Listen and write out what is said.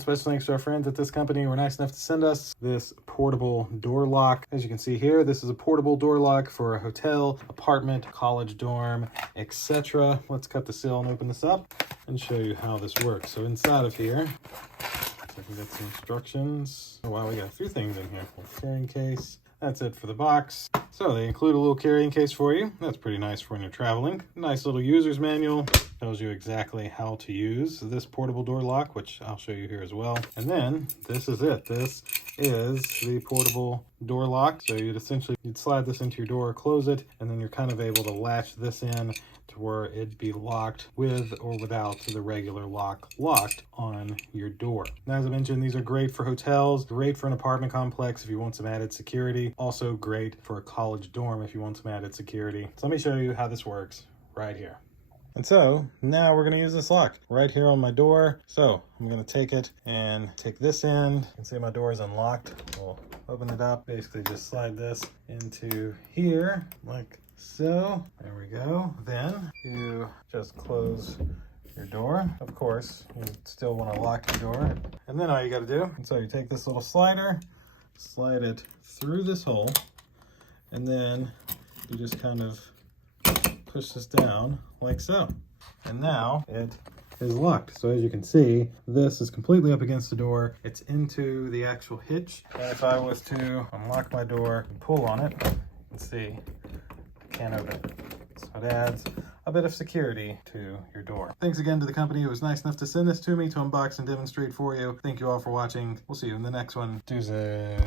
special thanks to our friends at this company who were nice enough to send us this portable door lock. As you can see here, this is a portable door lock for a hotel, apartment, college dorm, etc. Let's cut the seal and open this up and show you how this works. So inside of here, I can get some instructions. Oh wow, we got a few things in here. A carrying case. That's it for the box. So they include a little carrying case for you. That's pretty nice for when you're traveling. Nice little user's manual. Tells you exactly how to use this portable door lock, which I'll show you here as well. And then this is it. This is the portable door lock. So you'd slide this into your door, close it, and then you're kind of able to latch this in to where it'd be locked with or without the regular lock locked on your door. Now, as I mentioned, these are great for hotels, great for an apartment complex if you want some added security, also great for a college dorm if you want some added security. So let me show you how this works right here. And so now we're going to use this lock right here on my door. So I'm going to take it and take this end. You can see my door is unlocked. We'll open it up, basically just slide this into here like so. There we go. Then you just close your door. Of course, you still want to lock your door. And then all you got to do, and so you take this little slider, slide it through this hole, and then you just kind of push this down like so. And now it is locked. So as you can see, this is completely up against the door. It's into the actual hitch. And if I was to unlock my door and pull on it, you can see I can't open it. So it adds a bit of security to your door. Thanks again to the company who was nice enough to send this to me to unbox and demonstrate for you. Thank you all for watching. We'll see you in the next one. Deuces.